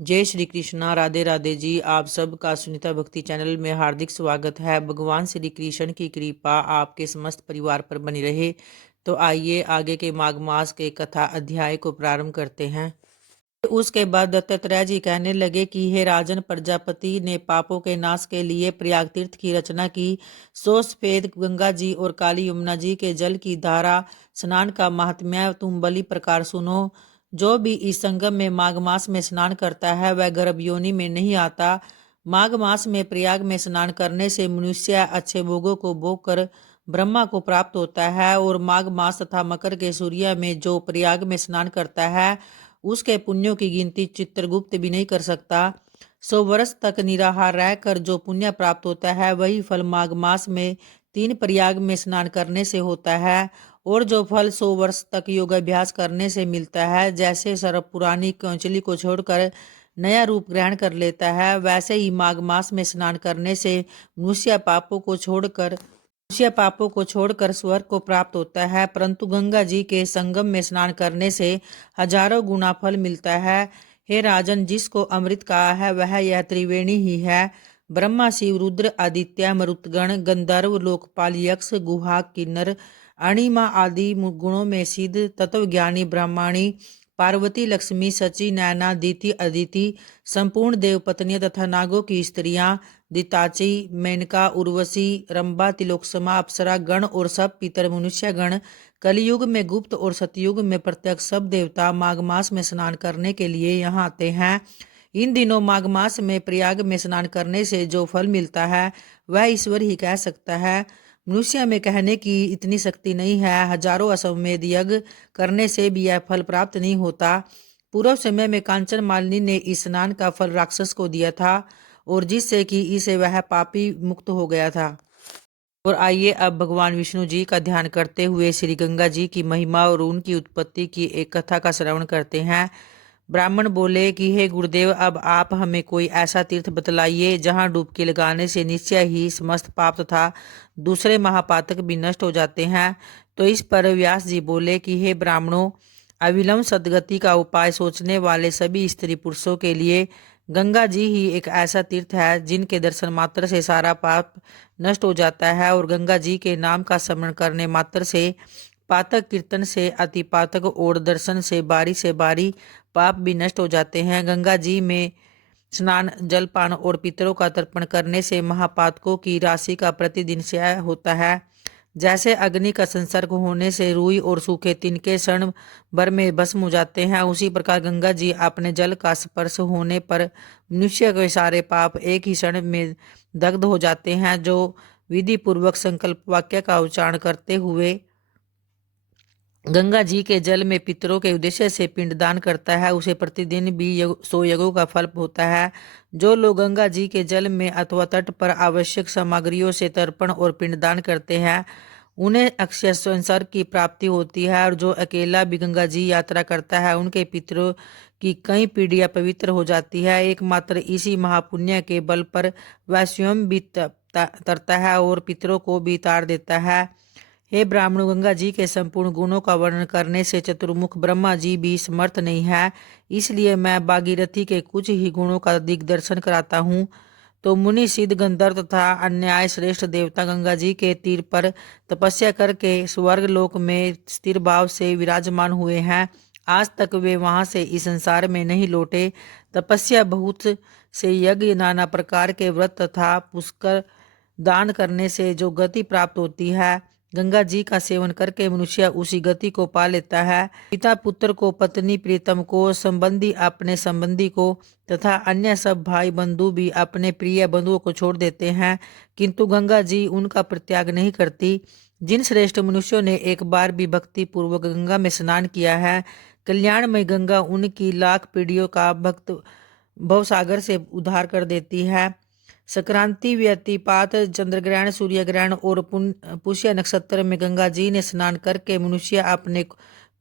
जय श्री कृष्णा, राधे राधे जी। आप सबका सुनीता भक्ति चैनल में हार्दिक स्वागत है। भगवान श्री कृष्ण की कृपा आपके समस्त परिवार पर बनी रहे। तो आइए आगे के माघ मास के कथा अध्याय को प्रारंभ करते हैं। उसके बाद दत्तात्रेय जी कहने लगे कि हे राजन, प्रजापति ने पापों के नाश के लिए प्रयाग तीर्थ की रचना की। सो सफेद गंगा जी और काली यमुना जी के जल की धारा स्नान का महात्म्य तुम बलि प्रकार सुनो। जो भी इस संगम में माघ मास में स्नान करता है वह गर्भ योनि में नहीं आता। माघ मास में प्रयाग में स्नान करने से मनुष्य अच्छे भोगों को भोग कर ब्रह्मा को प्राप्त होता है। और माघ मास तथा मकर के सूर्य में जो प्रयाग में स्नान करता है उसके पुण्यों की गिनती चित्रगुप्त भी नहीं कर सकता। 100 वर्ष तक निराहार रहकर जो पुण्य प्राप्त होता है वही फल माघ मास में 3 प्रयाग में स्नान करने से होता है। और जो फल 100 वर्ष तक योगाभ्यास करने से मिलता है, जैसे सर्प पुरानी कौंचली को छोड़कर नया रूप ग्रहण कर लेता है, वैसे ही माघ मास में स्नान करने से मनुष्य पापों को छोड़कर स्वर्ग को प्राप्त होता है। परंतु गंगा जी के संगम में स्नान करने से हजारों गुना फल मिलता है। हे राजन, जिसको अमृत कहा है वह यह त्रिवेणी ही है। ब्रह्मा, शिव, रुद्र, आदित्य, मरुतगण, गंधर्व, लोकपाल, यक्ष, गुहा, किन्नर, अणिमा आदि गुणों में सिद्ध तत्वज्ञानी ब्रह्माणी, पार्वती, लक्ष्मी, सची, नैना, दीति, अदिति, संपूर्ण देवपत्नियां तथा नागों की स्त्रियां, दिताची, मेनका, उर्वशी, रंभा, तिलोत्तमा, अप्सरा गण और सब पितर मनुष्य गण, कलयुग में गुप्त और सतयुग में प्रत्यक्ष सब देवता माघ मास में स्नान करने के लिए यहाँ आते हैं। इन दिनों माघ मास में प्रयाग में स्नान करने से जो फल मिलता है वह ईश्वर ही कह सकता है। मनुष्य में कहने की इतनी शक्ति नहीं है। हजारों अश्वमेध यज्ञ करने से भी यह फल प्राप्त नहीं होता। पूर्व समय में कांचन मालिनी ने इस स्नान का फल राक्षस को दिया था और जिससे कि इसे वह पापी मुक्त हो गया था। और आइए अब भगवान विष्णु जी का ध्यान करते हुए श्री गंगा जी की महिमा और उनकी उत्पत्ति की एक कथा का श्रवण करते हैं। ब्राह्मण बोले कि हे गुरुदेव, अब आप हमें कोई ऐसा तीर्थ बतलाइए जहां डुबकी लगाने से निश्चय ही समस्त पाप तथा दूसरे महापातक भी नष्ट हो जाते हैं। तो इस पर व्यास जी बोले कि हे ब्राह्मणों, अविलंब सद्गति का उपाय सोचने वाले सभी स्त्री पुरुषों के लिए गंगा जी ही एक ऐसा तीर्थ है जिनके दर्शन मात्र से सारा पाप नष्ट हो जाता है। और गंगा जी के नाम का स्मरण करने मात्र से पातक, कीर्तन से अति पातक और दर्शन से बारी पाप भी नष्ट हो जाते हैं। गंगा जी में स्नान, जलपान और पितरों का तर्पण करने से महापातकों की राशि का प्रतिदिन क्षय होता है। जैसे अग्नि का संसर्ग होने से रुई और सूखे तिनके क्षण भर में भस्म हो जाते हैं, उसी प्रकार गंगा जी अपने जल का स्पर्श होने पर मनुष्य के सारे पाप एक ही क्षण में दग्ध हो जाते हैं। जो विधि पूर्वक संकल्प वाक्य का उच्चारण करते हुए गंगा जी के जल में पितरों के उद्देश्य से पिंडदान करता है, उसे प्रतिदिन भी 100 यज्ञों का फल होता है। जो लोग गंगा जी के जल में अथवा तट पर आवश्यक सामग्रियों से तर्पण और पिंडदान करते हैं उन्हें अक्षय संसर्ग की प्राप्ति होती है। और जो अकेला भी गंगा जी यात्रा करता है उनके पितरों की कई पीढ़ियां पवित्र हो जाती है। एकमात्र इसी महापुण्य के बल पर वह स्वयं भी तरता है और पितरों को भी तार देता है। हे ब्राह्मणों, गंगा जी के संपूर्ण गुणों का वर्णन करने से चतुर्मुख ब्रह्मा जी भी समर्थ नहीं है, इसलिए मैं भागीरथी के कुछ ही गुणों का दिग्दर्शन कराता हूँ। तो मुनि, सिद्ध, गंधर्व तथा अन्याय श्रेष्ठ देवता गंगा जी के तीर पर तपस्या करके स्वर्ग लोक में स्थिर भाव से विराजमान हुए हैं। आज तक वे वहां से इस संसार में नहीं लौटे। तपस्या, बहुत से यज्ञ, नाना प्रकार के व्रत तथा पुष्कर दान करने से जो गति प्राप्त होती है, गंगा जी का सेवन करके मनुष्य उसी गति को पा लेता है। पिता पुत्र को, पत्नी प्रीतम को, संबंधी अपने संबंधी को तथा अन्य सब भाई बंधु भी अपने प्रिय बंधुओं को छोड़ देते हैं, किंतु गंगा जी उनका परित्याग नहीं करती। जिन श्रेष्ठ मनुष्यों ने एक बार भी भक्ति पूर्वक गंगा में स्नान किया है, कल्याणमय गंगा उनकी लाख पीढ़ियों का भक्त भवसागर से उद्धार कर देती है। संक्रांति, व्यतिपात, चंद्रग्रहण, सूर्य ग्रहण और पुष्य नक्षत्र में गंगा जी ने स्नान करके मनुष्य अपने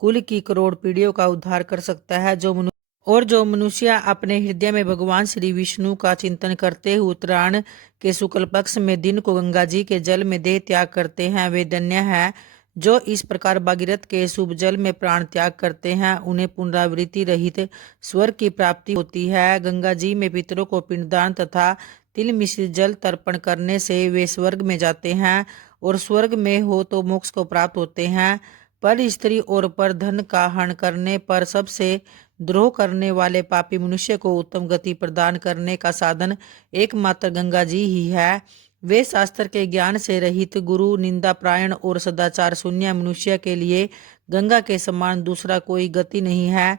कुल की करोड़ पीढ़ियों का उद्धार कर सकता है। जो मनुष्य अपने हृदय में भगवान श्री विष्णु का चिंतन करते हुए उत्तरायण के शुक्ल पक्ष में दिन को गंगा जी के जल में देह त्याग करते हैं, वे धन्य है। जो इस प्रकार भागीरथ के शुभ जल में प्राण त्याग करते हैं उन्हें पुनरावृत्ति रहित स्वर्ग की प्राप्ति होती है। गंगा जी में पितरों को पिंडदान तथा तिल मिश्रित जल तर्पण करने से वे स्वर्ग में जाते हैं और स्वर्ग में हो तो मोक्ष को प्राप्त होते हैं। पर स्त्री और पर धन का हरण करने पर सबसे द्रोह करने वाले पापी मनुष्य को उत्तम गति प्रदान करने का साधन एकमात्र गंगा जी ही है। वे शास्त्र के ज्ञान से रहित गुरु निंदा प्रायण और सदाचार शून्य मनुष्य के लिए गंगा के समान दूसरा कोई गति नहीं है।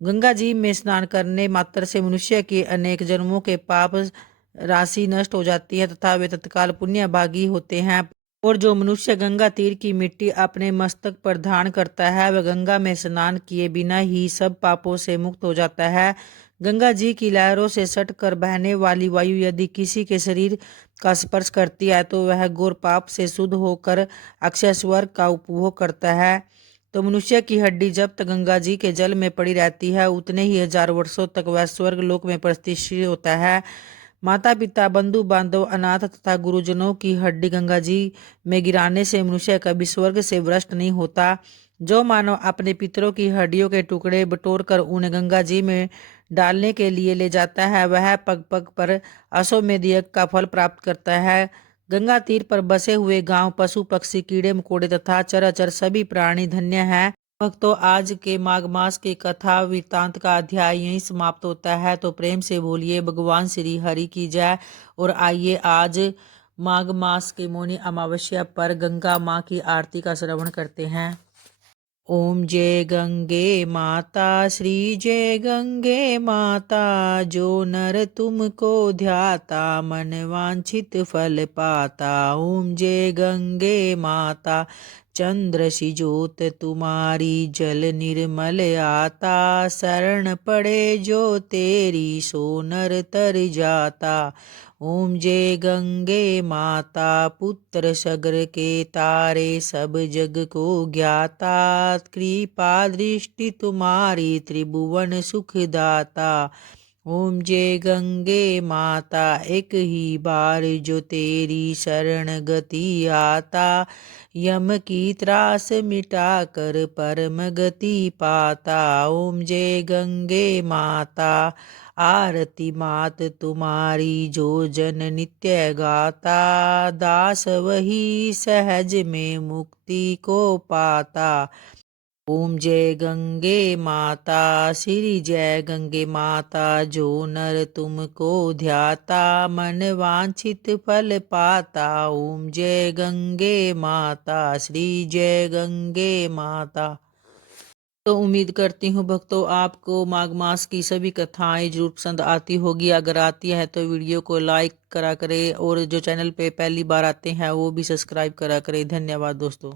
गंगा जी में स्नान करने मात्र से मनुष्य के अनेक जन्मों के पाप राशि नष्ट हो जाती है तथा वे तत्काल पुण्य भागी होते हैं। और जो मनुष्य गंगा तीर की मिट्टी अपने मस्तक पर धारण करता है वह गंगा में स्नान किए बिना ही सब पापों से मुक्त हो जाता है। गंगा जी की लहरों से सट कर बहने वाली वायु यदि किसी के शरीर का स्पर्श करती है तो वह घोर पाप से शुद्ध होकर अक्षय स्वर्ग का उपभोग करता है। तो मनुष्य की हड्डी जब तक गंगा जी के जल में पड़ी रहती है उतने ही हजार वर्षों तक वह स्वर्ग लोक में प्रतिष्ठित होता है। माता पिता बंधु बांधव अनाथ तथा गुरुजनों की हड्डी गंगा जी में गिराने से मनुष्य कभी स्वर्ग से भ्रष्ट नहीं होता। जो मानव अपने पितरों की हड्डियों के टुकड़े बटोर कर उन्हें गंगा जी में डालने के लिए ले जाता है वह पग पग पर अश्वमेध यज्ञ का फल प्राप्त करता है। गंगा तीर पर बसे हुए गांव पशु पक्षी कीड़े मकोड़े तथा चराचर सभी प्राणी धन्य हैं। भक्तों, आज के माघ मास की कथा वृत्तांत का अध्याय यहीं समाप्त होता है। तो प्रेम से बोलिए भगवान श्री हरि की जय। और आइए आज माघ मास के मौनी अमावस्या पर गंगा माँ की आरती का श्रवण करते हैं। ओम जय गंगे माता श्री जय गंगे माता, जो नर तुमको ध्याता मन वांछित फल पाता। ओम जय गंगे माता, चंद्र सी ज्योत तुम्हारी जल निर्मल आता। शरण पड़े जो तेरी सो नर तर जाता। ओम जय गंगे माता, पुत्र सगर के तारे सब जग को ज्ञाता। कृपा दृष्टि तुम्हारी त्रिभुवन सुखदाता। ओम जय गंगे माता, एक ही बार जो तेरी शरण गति आता। यम की त्रास मिटा कर परम गति पाता। ओम जय गंगे माता, आरती मात तुम्हारी जो जन नित्य गाता। दास वही सहज में मुक्ति को पाता। ओम जय गंगे माता, श्री जय गंगे माता, जो नर तुमको ध्याता मन वांछित फल पाता। ओम जय गंगे माता, श्री जय गंगे माता। तो उम्मीद करती हूँ भक्तों आपको माघ मास की सभी कथाएं जरूर पसंद आती होगी। अगर आती है तो वीडियो को लाइक करा करें और जो चैनल पे पहली बार आते हैं वो भी सब्सक्राइब करा करें। धन्यवाद दोस्तों।